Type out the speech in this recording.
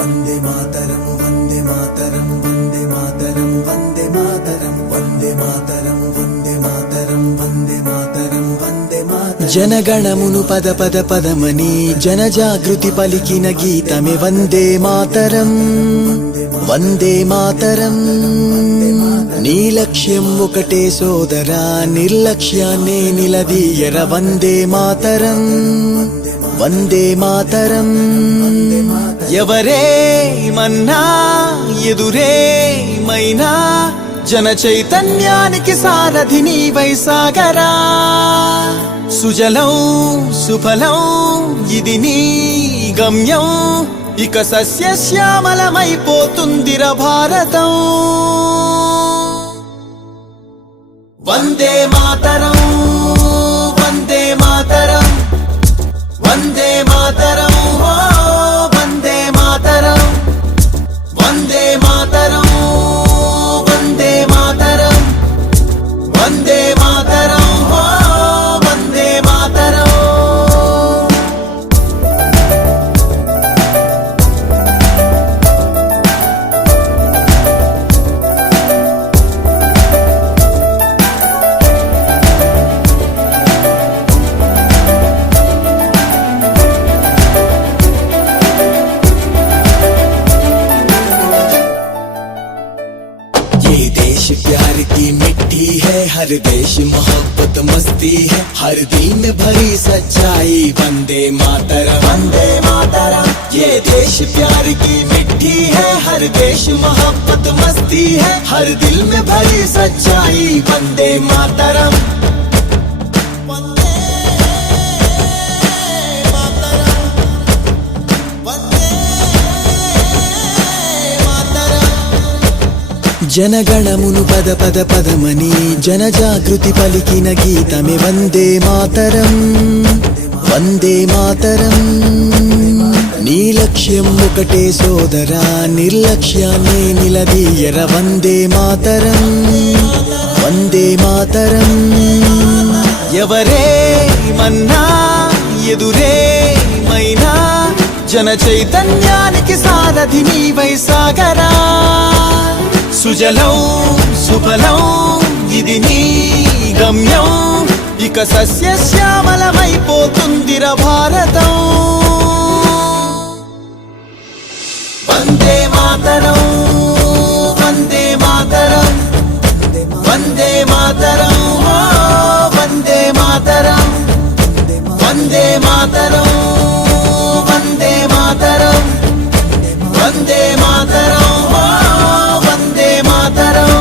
వందే మాతరం వందే మాతరం వందే మాతరం వందే మాతరం వందే మాతరం వందే మాతరం వందే మాతరం వందే మాతరం జనగణమును పద పద పదమని జనజాగృతి పలికిన గీతమే వందే మాతరం వందే మాతరం నీ లక్ష్యం ఒకటే సోదరా నిర్లక్ష్యాన్నే నిలదీయర వందే మాతరం వందే మాతరం ఎవరే మన్నా ఎదురే మైనా జన చైతన్యానికి సారథి నీవై సాగరా సుజలం సుఫలం ఇది నీ గమ్యం ఇక సస్యశ్యామలమైపోతుందిర భారతం వందే మాతరం వందే మాతరం వందే మాతరం ఓ వందే మాతరం వందే మాతరం వందే మాతరం వందే మాతరం ఓ వందే మాతరం प्यार की मिट्टी है हर देश मोहब्बत मस्ती है हर दिल में भरी सच्चाई वंदे मातरम वंदे मातरम ये देश प्यार की मिट्टी है हर देश मोहब्बत मस्ती है हर दिल में भरी सच्चाई वंदे मातरम జనగణమును పద పద పదమని జనజాగృతి పలికిన గీతమే వందే మాతరం వందే మాతరం నీ లక్ష్యం ఒకటే సోదరా నిర్లక్ష్యాన్నే నిలదీయర వందే మాతరం వందే మాతరం ఎవరే మన్నా ఎదురే మైనా జన చైతన్యానికి సారథి నీవై సాగరా సుజలం సుఫలం ఇది నీ గమ్యం ఇక సస్యశ్యామలమైపోతుందిర భారతం వందే మాతరం వందే మాతరం వందే మాతరం ఓ వందే మాతరం వందే మాతరం వందే మాతరం వందే మాతరం ఓ వందే మాతరం